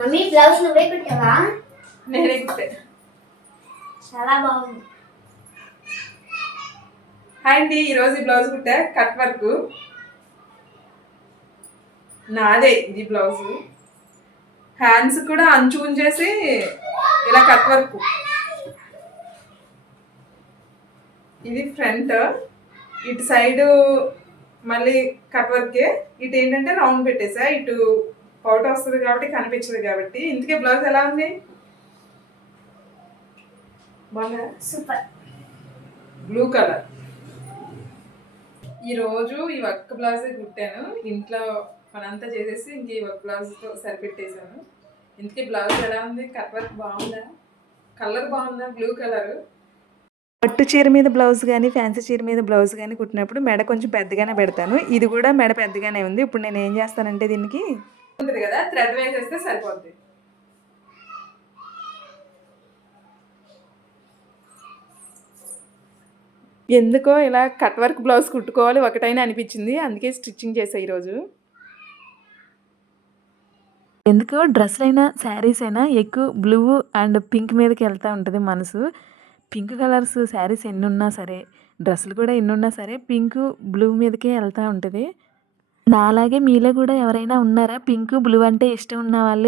Mummy blouse నువ్వే కుట్టావా? నేనే కుట్టే. చాలా బాగుంది. హాయ్ అండి, ఈరోజు ఈ బ్లౌజ్ కుట్టా, కట్ వర్క్ నాదే. ఇది బ్లౌజ్ హ్యాండ్స్ కూడా అంచు ఉంచేసి ఇలా కట్ వర్క్. ఇది ఫ్రంట్, ఇటు సైడ్ మళ్ళీ కట్ వర్కే, ఇటు ఏంటంటే రౌండ్ పెట్టేసా. ఇటు పౌట వస్తుంది కాబట్టి కనిపించదు కాబట్టి. ఇందుకే బ్లౌజ్ ఎలా ఉంది? బాగా సూపర్. Blue colour. ఈరోజు ఈ వర్క్ బ్లౌజ్ కుట్టాను. ఇంట్లో పనంతా చేసేసి ఇంక ఈ వర్క్ బ్లౌజ్తో సరిపెట్టేశాను. ఇందుకే బ్లౌజ్ ఎలా ఉంది? కట్ వర్క్ బాగుందా? కలర్ బాగుందా? Blue colour. పట్టు చీర మీద బ్లౌజ్ కానీ ఫ్యాన్సీ చీర మీద బ్లౌజ్ కానీ కుట్టినప్పుడు మెడ కొంచెం పెద్దగానే పెడతాను. ఇది కూడా మెడ పెద్దగానే ఉంది. ఇప్పుడు నేను ఏం చేస్తానంటే దీనికి ఉంటుంది కదా, థ్రెడ్ వేసేస్తే సరిపోద్ది. ఎందుకో ఇలా కట్ వర్క్ బ్లౌజ్ కుట్టుకోవాలి ఒకటైనా అనిపించింది, అందుకే స్టిచ్చింగ్ చేసా ఈరోజు. ఎందుకో డ్రెస్లు అయినా శారీస్ అయినా ఎక్కువ బ్లూ అండ్ పింక్ మీదకి వెళ్తూ ఉంటుంది మనసు. పింక్ కలర్స్ శారీస్ ఎన్ని ఉన్నా సరే, డ్రెస్సులు కూడా ఎన్ని ఉన్నా సరే పింక్ బ్లూ మీదకే వెళ్తూ ఉంటుంది. నాలాగే మీలో కూడా ఎవరైనా ఉన్నారా పింక్ బ్లూ అంటే ఇష్టం ఉన్న వాళ్ళు?